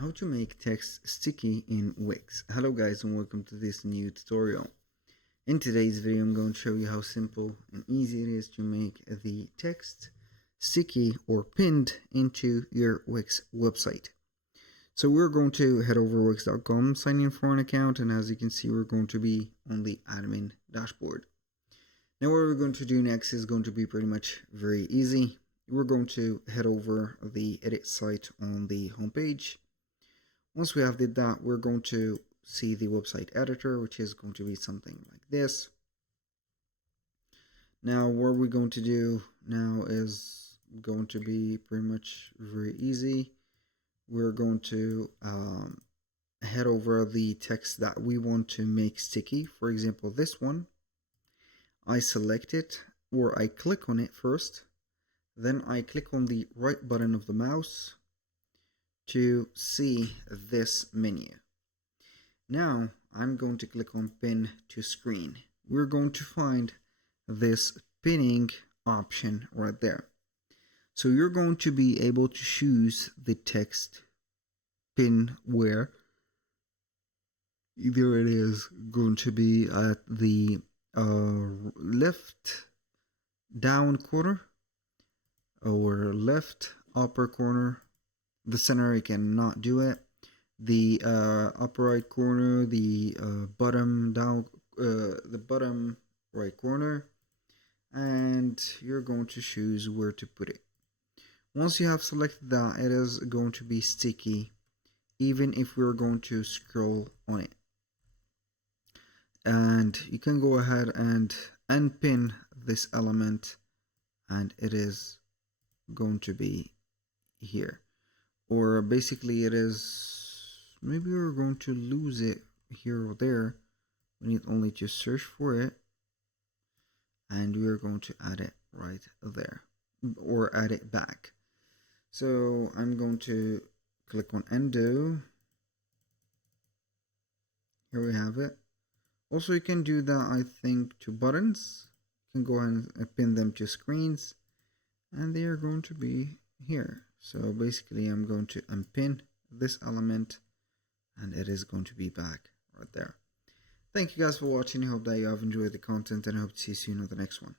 How to make text sticky in Wix. Hello guys, and welcome to this new tutorial. In today's video I'm going to show you how simple and easy it is to make the text sticky or pinned into your Wix website. So we're going to head over wix.com, sign in for an account, and as you can see we're going to be on the admin dashboard. Now what we're going to do next is going to be pretty much very easy. We're going to head over the edit site on the homepage. Once we have did that, we're going to see the website editor, which is going to be something like this. Now what we're going to do now is going to be pretty much very easy. We're going to head over the text that we want to make sticky. For example, this one, I select it, or I click on it first, then I click on the right button of the mouse to see this menu. Now I'm going to click on pin to screen. We're going to find this pinning option right there. So you're going to be able to choose the text pin where either it is going to be at the left down corner or left upper corner. The center you cannot do it. The upper right corner, the bottom down, the bottom right corner, and you're going to choose where to put it. Once you have selected that, it is going to be sticky, even if we're going to scroll on it. And you can go ahead and unpin this element, and it is going to be here. Or basically it is, maybe we're going to lose it here or there. We need only to search for it, and we're going to add it right there, or add it back. So I'm going to click on undo. Here we have it. Also you can do that, I think, to buttons. You can go ahead and pin them to screens, and they are going to be here. So basically I'm going to unpin this element, and it is going to be back right there. Thank you guys for watching. I hope that you have enjoyed the content, and I hope to see you soon on the next one.